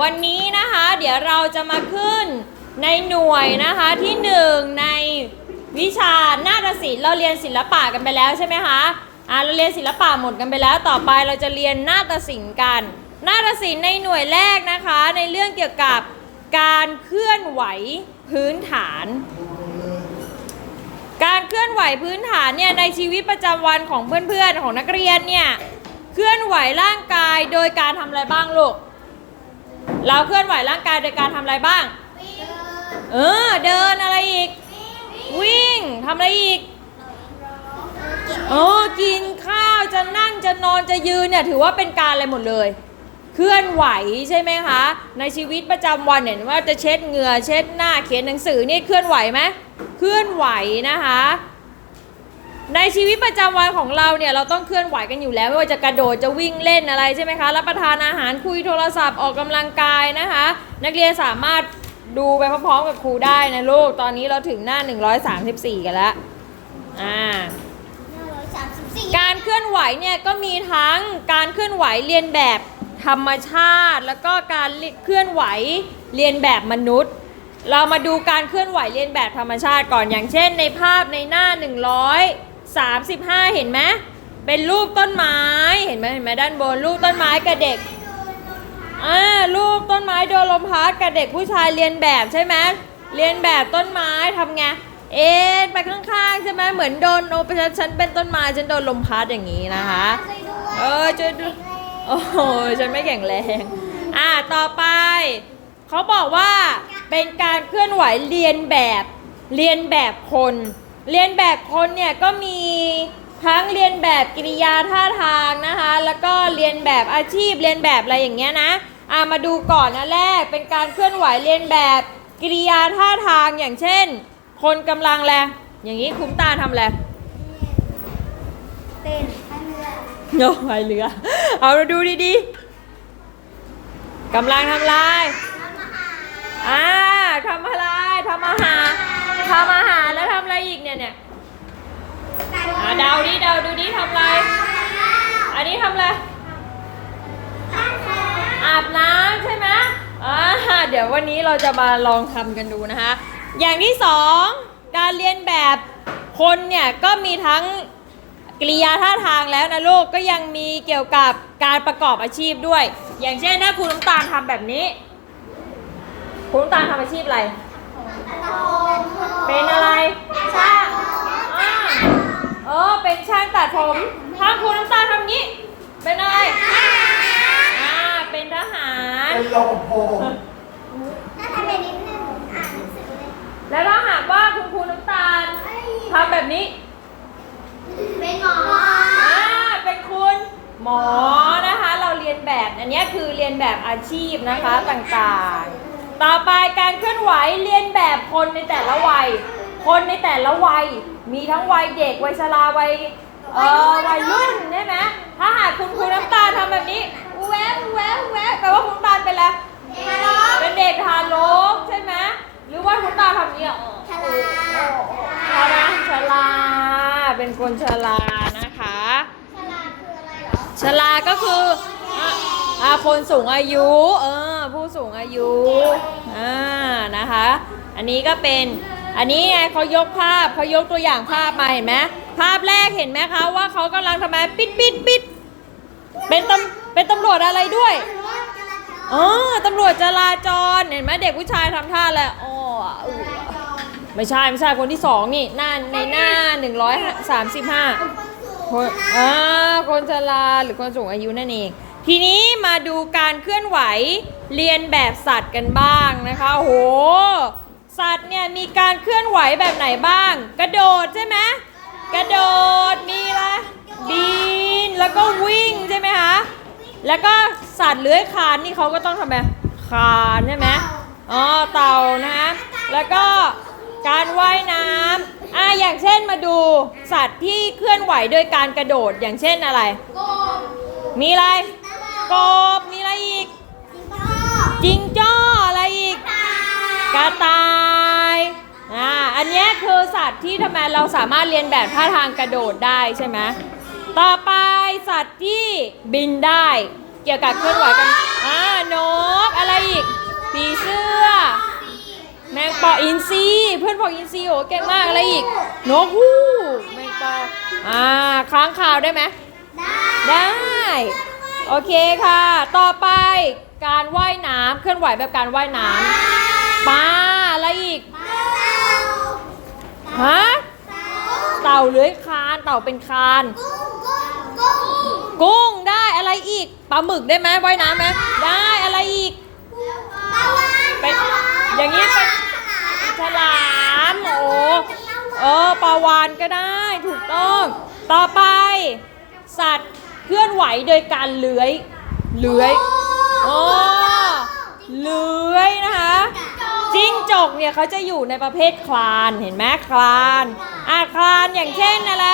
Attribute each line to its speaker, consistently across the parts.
Speaker 1: วันนี้นะคะเดี๋ยวเราจะมาขึ้นในหน่วยนะคะที่หนึ่งในวิชานาฏศิลป์เราเรียนศิลปะกันไปแล้วใช่ไหมคะอ่าเราเรียนศิลปะหมดกันไปแล้วต่อไปเราจะเรียนนาฏศิลป์กัน นาฏศิลป์ในหน่วยแรกนะคะ ในเรื่องเกี่ยวกับการเคลื่อนไหวพื้นฐาน การเคลื่อนไหวพื้นฐานเนี่ยในชีวิตประจำวันของเพื่อนๆของนักเรียนเนี่ยเคลื่อนไหวร่างกายโดยการทำอะไรบ้างลูก เราเคลื่อนไหวร่างกายโดยการทำอะไรบ้าง เออ เดินอะไรอีก วิ่งทำอะไรอีกโอ้กินข้าวจะนั่งจะนอนจะยืนเนี่ยถือว่าเป็นการอะไรหมดเลย เคลื่อนไหวใช่ไหมคะ ในชีวิตประจำวันเนี่ยว่าจะเช็ดเหงื่อเช็ดหน้าเขียนหนังสือนี่เคลื่อนไหวไหมเคลื่อนไหวนะคะ ในชีวิตประจำวันของเราเนี่ยเราต้องเคลื่อนไหวกันอยู่แล้ว ไม่ว่าจะกระโดดจะวิ่งเล่นอะไรใช่ไหมคะรับประทานอาหารคุยโทรศัพท์ออกกำลังกายนะคะ นักเรียนสามารถดูไปพร้อมๆกับครูได้นะลูก ตอนนี้เราถึงหน้า 134 กันแล้วอ่า การเคลื่อนไหวเนี่ยก็มีทั้งการเคลื่อนไหวเรียนแบบธรรมชาติ แล้วก็การเคลื่อนไหวเรียนแบบมนุษย์ เรามาดูการเคลื่อนไหวเรียนแบบธรรมชาติก่อนอย่างเช่น ในภาพในหน้า 135 เห็นไหมเป็นรูปต้นไม้เห็นไหมเห็นไหมด้านบนรูปต้นไม้กับเด็กอ่ารูปต้นไม้โดนลมพัดกับเด็กผู้ชายเรียนแบบใช่ไหมเรียนแบบต้นไม้ทำไงเอ็นไปข้างๆใช่ไหมเหมือนโดนโอ้ฉันฉันเป็นต้นไม้ฉันโดนลมพัดอย่างนี้นะคะเออช่วยดูโอ้โหฉันไม่แข็งแรงอ่าต่อไปเขาบอกว่าเป็นการเคลื่อนไหวเรียนแบบเรียนแบบคน เรียนแบบคนเนี่ยก็มีทั้งเรียนแบบกิริยาท่าทางนะคะ แล้วก็เรียนแบบอาชีพเรียนแบบอะไรอย่างเงี้ยนะอ่ามาดูก่อนนะแรกเป็นการเคลื่อนไหวเรียนแบบกิริยาท่าทางอย่างเช่น คนกำลังแลอย่างนี้คุ้มตาทำอะไร
Speaker 2: เต้นให้เรือ
Speaker 1: โน้พายเรือ เอามาดูดีๆกำลังทำลายอ่าทำอะไรทำอาหารทำอาหารแล้วทำอะไรอีกเนี่ยเนี่ยอ่าเดาดิเดาดูดิทำอะไร อันนี้ทำอะไรอาบน้ำใช่ไหมอ่าเดี๋ยววันนี้เราจะมาลองทำกันดูนะคะ อย่างที่สองการเรียนแบบคนเนี่ยก็มีทั้งกริยาท่าทางแล้วนะลูกก็ยังมีเกี่ยวกับการประกอบอาชีพด้วย อย่างเช่นถ้าคุณน้ำตาลทำแบบนี้ คุณน้ำตาลทำอาชีพอะไร เป็นอะไรช่างอ่าเออเป็นช่างตัดผมถ้าคุณน้ำตาลทำงี้ เป็นอะไรอ่าเป็นทหาร
Speaker 3: เป็นรปภ
Speaker 2: ถ้าทำแบบนี้นึงอ่านหนังสือเลย
Speaker 1: แล้วถ้าหากว่าคุณครูน้ำตาลทำแบบนี้
Speaker 2: เป็นหมอ
Speaker 1: อ่าเป็นคุณหมอนะคะ เราเรียนแบบอันนี้คือเรียนแบบอาชีพนะคะต่างๆ ต่อไปการเคลื่อนไหวเรียนแบบคนในแต่ละวัย คนในแต่ละวัย มีทั้งวัยเด็กวัยชราวัยเอ่อวัยรุ่นใช่ไหม ถ้าหากคุณครูน้ำตาลทำแบบนี้แวบแวบแวบแปลว่าคุณน้ำตาลเป็นอะไรเป็นเด็กทารกใช่ไหมหรือว่าคุณตาทำอย่างนี้ยอ๋อ
Speaker 2: ชลา
Speaker 1: ชราชลา เป็นคนชรานะคะ
Speaker 2: ชลาคืออะไรเหรอ
Speaker 1: ชราก็คืออะอะคนสูงอายุเออผู้สูงอายุอ่านะคะ อันนี้ก็เป็น อันนี้ไงเขายกภาพเขายกตัวอย่างภาพมาเห็นไหมภาพแรกเห็นไหมคะว่าเขากำลังทำไมปิดปิดปิดเป็นตำเป็นตำรวจอะไรด้วยอ๋อตำรวจจราจรเห็นไหมเด็กผู้ชายทำท่าอะไรอ๋อไม่ใช่ไม่ใช่คนที่สองนี่หน้าในหน้า135คนอ่าคนชราหรือคนสูงอายุนั่นเอง ทีนี้มาดูการเคลื่อนไหวเรียนแบบสัตว์กันบ้างนะคะโห สัตว์เนี่ยมีการเคลื่อนไหวแบบไหนบ้าง กระโดดใช่ไหมกระโดดมีอะไรบินแล้วก็วิ่งใช่ไหมคะแล้วก็สัตว์เลื้อยคลานนี่เขาก็ต้องทำไงคลานใช่ไหมอ๋อเต่านะคะแล้วก็การว่ายน้ำอะอย่างเช่นมาดูสัตว์ที่เคลื่อนไหวโดยการกระโดดอย่างเช่นอะไร
Speaker 2: โกบ
Speaker 1: มีอะไรกบมีอะไรอีก
Speaker 2: จิงโจ้
Speaker 1: จิงจ้ออะไรอีกกระต่าย อันนี้คือสัตว์ที่ทำไมเราสามารถเรียนแบบท่าทางกระโดดได้ใช่ไหมต่อไปสัตว์ที่บินได้ เกี่ยวกับเคลื่อนไหวกันอ่านกอะไรอีกผีเสื้อ แมงปออินซีเพื่อนบอกอินซีโอเก่งมากอะไรอีก นกฮูกแมงปออ่าค้างคาวได้ไหมได้ โอเคค่ะ ต่อไปการว่ายน้ำเคลื่อนไหวแบบการว่ายน้ำปลาอะไรอีก ฮะเต่าเลื้อยคลาน เต่าเป็นคลาน กุ้งได้อะไรอีกปลาหมึกได้ไหมว่ายน้ำไหมได้อะไรอีกเป็นอย่างนี้เป็นฉลามโอ้เออปลาวานก็ได้ถูกต้อง ต่อไป สัตว์เคลื่อนไหวโดยการเลื้อยเลื้อยโอ้เลื้อยนะคะจิ้งจ กเนี่ยเขาจะอยู่ในประเภทคลานเห็นไหมคลานอะคลานอย่างเช่นอะไร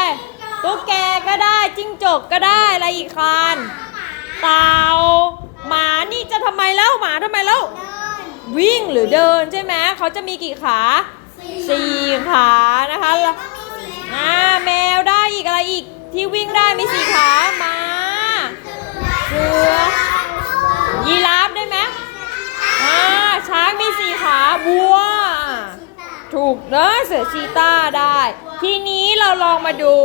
Speaker 1: ตุ๊กแกก็ได้จิ้งจกก็ได้อะไรอีกคลานเต่าหมานี่จะทำไมแล้วหมาทำไมแล้ววิ่งหรือเดินใช่ไหมเขาจะมีกี่ขาสี่ขานะคะแล้วอ่าแมวได้อีกอะไรอีกที่วิ่งได้มีสี่ขาม้าเสือยีราฟได้ไหมอ่าช้างมีสี่ขาวัว ถูกเนอะเสือชีต้าได้ ทีนี้เราลองมาดู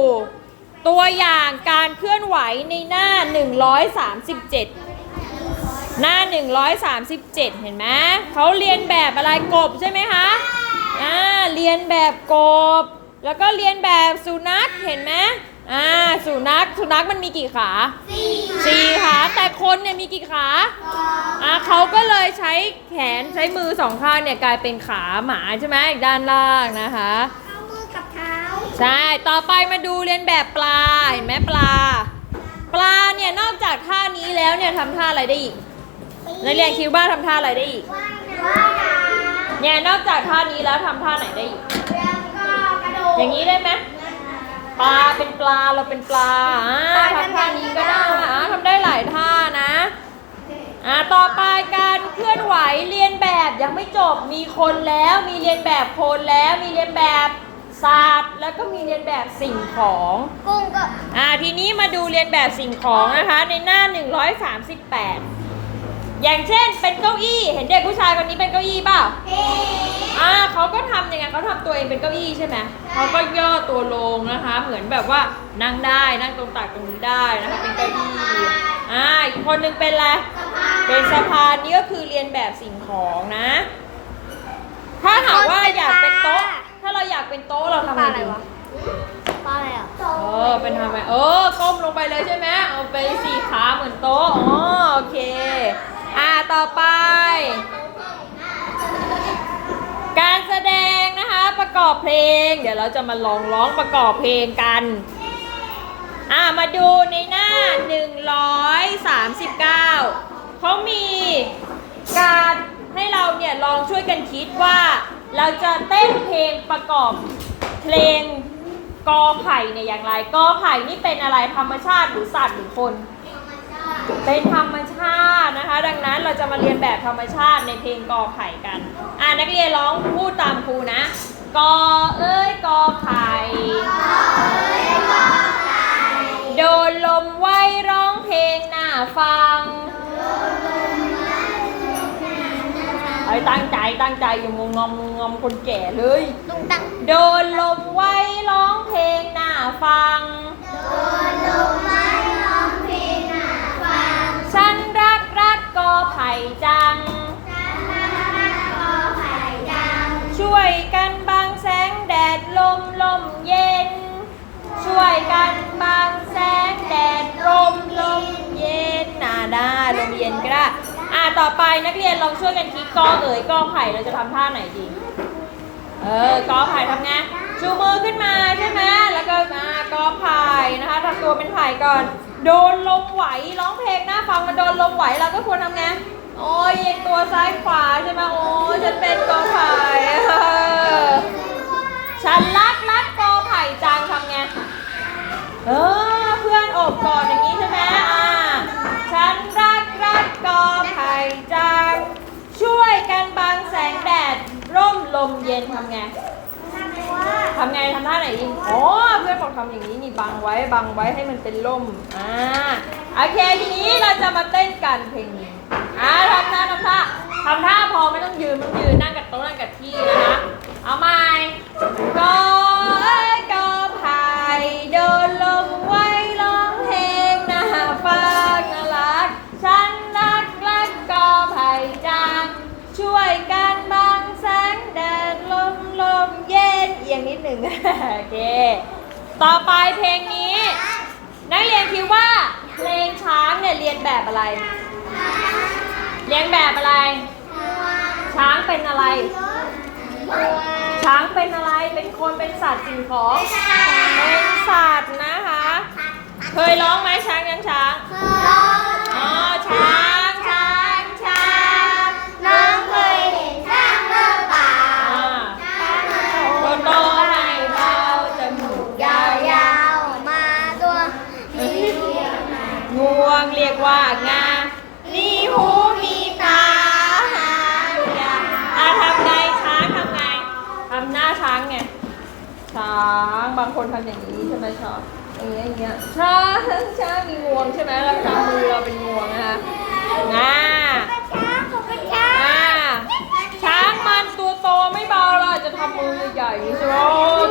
Speaker 1: ตัวอย่างการเคลื่อนไหวในหน้า 137 หน้า 137 เห็นไหมเขาเรียนแบบอะไรกบใช่ไหมคะอ่าเรียนแบบกบ แล้วก็เรียนแบบสุนัขเห็นไหมอ่าสุนัขสุนัขมันมีกี่ขาสี่ ขาแต่คนเนี่ยมีกี่ขาอ่าเขาก็เลยใช้แขนใช้มือสองข้างเนี่ยกลายเป็นขาหมาใช่ไหมอีกด้านล่างนะคะ
Speaker 2: เอามือกับเท้า
Speaker 1: ใช่ ต่อไปมาดูเรียนแบบปลา เห็นไหมปลา ปลาเนี่ยนอกจากท่านี้แล้วเนี่ยทำท่าอะไรได้อีกนักเรียนคิดว่าทำท่าอะไรได้อีก
Speaker 2: ว่ายน้ำ
Speaker 1: เนี่ยนอกจากท่านี้แล้วทำท่าไหนได้อีก
Speaker 2: แล้วก็กระโดด
Speaker 1: อย่างนี้ได้ไหม ปลาเป็นปลาเราเป็นปลาอ่าทำท่านี้ก็ได้อ่าทำได้หลายท่านะอ่าต่อไปการเคลื่อนไหวเรียนแบบยังไม่จบมีคนแล้วมีเรียนแบบคนแล้วมีเรียนแบบสัตว์แล้วก็มีเรียนแบบสิ่งของ
Speaker 2: กุ้งก็
Speaker 1: อ่าทีนี้มาดูเรียนแบบสิ่งของนะคะในหน้า 138 อย่างเช่นเป็นเก้าอี้ เห็นเด็กผู้ชายคนนี้เป็นเก้าอี้เปล่า
Speaker 2: เอ๊ะ
Speaker 1: อ่าเขาก็ทำยังไงเขาทำตัวเองเป็นเก้าอี้ใช่ไหมเขาก็ย่อตัวลงนะคะ เหมือนแบบว่านั่งได้นั่งตรงตักตรงนี้ได้นะคะเป็นเก้าอี้อ่าอีกคนนึงเป็นอะไรเป็นสะพานนี่ก็คือเรียนแบบสิ่งของนะ ถ้าหากว่าอยากเป็นโต๊ะ ถ้าเราอยากเป็นโต๊ะเราทำยังไงดี
Speaker 2: ปลาอะไรอะ
Speaker 1: เออเป็นทำไมเออก้มลงไปเลยใช่ไหมเอาไปสี่ขาเหมือนโต๊ะอ๋อโอเคอ่า ต่อไป การแสดงนะคะประกอบเพลง เดี๋ยวเราจะมาลองร้องประกอบเพลงกันอ่ามาดูในหน้า 139เขามีการให้เราเนี่ยลองช่วยกันคิดว่าเราจะเต้นเพลงประกอบเพลงกอไผ่เนี่ยอย่างไรกอไผ่นี่เป็นอะไรธรรมชาติหรือสัตว์หรือคน เป็นธรรมชาติ ดังนั้นเราจะมาเรียนแบบธรรมชาติในเพลงกอไผ่กัน อ่านักเรียนร้องพูดตามครูนะ กอเอ้ยกอไผ่โดนลมไว้ร้องเพลงน่าฟังไอ้ยตั้งใจตั้งใจอย่างงงอมงอมคนแก่เลย
Speaker 2: ลุงตัง
Speaker 1: โดนลมไว้ ต่อไปนักเรียนลองช่วยกันคิดกอเอ๋ยกอไผ่เราจะทำท่าไหนดี เออกอไผ่ทำไงชูมือขึ้นมาใช่ไหมแล้วก็มากอไผ่นะคะทำตัวเป็นไผ่ก่อน โดนลมไหวร้องเพลงหน้าฟังมันโดนลมไหวเราก็ควรทำไงโอ้ยเอียงตัวซ้ายขวาใช่ไหมโอ้ยฉันเป็นกอไผ่ฉันรักรักกอไผ่จังทำไงเออเพื่อนอบกอดอย่างำไงทำท่าไหนดีอ๋อเพื่อนบอกทำอย่างนี้นี่บังไว้บังไว้ให้มันเป็นล่มอ่าโอเคทีนี้เราจะมาเต้นกันเพลงนี้อ่าทำท่าทำท่าทำท่าพอไม่ต้องยืนไม่ต้องยืนนั่งกับโต๊ะนั่ รียนแบบอะไร เรียนแบบอะไร ช้างเป็นอะไร ช้างเป็นอะไร เป็นคน เป็นสัตว์สิ่งของ เป็นสัตว์นะคะ เคยร้องไหมช้างยังช้างำอย่างนี้ใช่ไหมชอบอย่างเงี้ยอย่างเงี้ยช้าช้างมีงวงใช่ไหมแล้วช้ามือเราเป็นงวงนะคะง่า
Speaker 2: ช้างช้าง
Speaker 1: งาช้างมันตัวโตไม่เบาเราอาจจะทำมือใหญ่ๆใช่ไหม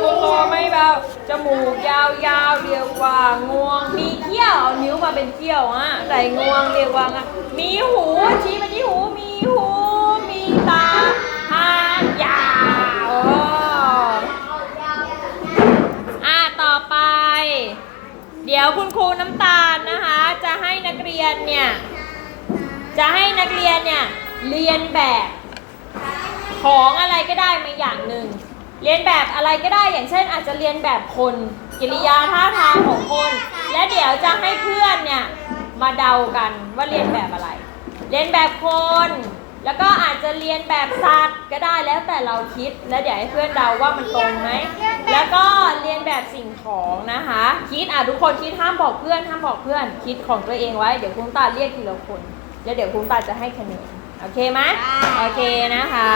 Speaker 1: ตัวโตไม่เบาจมูกยาวๆเรียกว่างวง มีเขี้ยวเอานิ้วมาเป็นเขี้ยวอะใส่งวงเรียกว่าไงมีหูชี้ไป ยนเนี่ยจะให้นักเรียนเนี่ยเรียนแบบของอะไรก็ได้มาอย่างหนึ่งเรียนแบบอะไรก็ได้อย่างเช่น อาจจะเรียนแบบคนกิริยาท่าทางของคน และเดี๋ยวจะให้เพื่อนเนี่ยมาเดากันว่าเรียนแบบอะไร เรียนแบบคน แล้วก็อาจจะเรียนแบบสัตว์ก็ได้แล้วแต่เราคิด แล้วเดี๋ยวให้เพื่อนเดาว่ามันตรงไหม แล้วก็เรียนแบบสิ่งของนะคะ คิดอะทุกคนคิดห้ามบอกเพื่อนห้ามบอกเพื่อน คิดของตัวเองไว้เดี๋ยวคุณตาเรียกทีละคน แล้วเดี๋ยวคุณตาจะให้คะแนนโอเคไหมโอเคนะคะ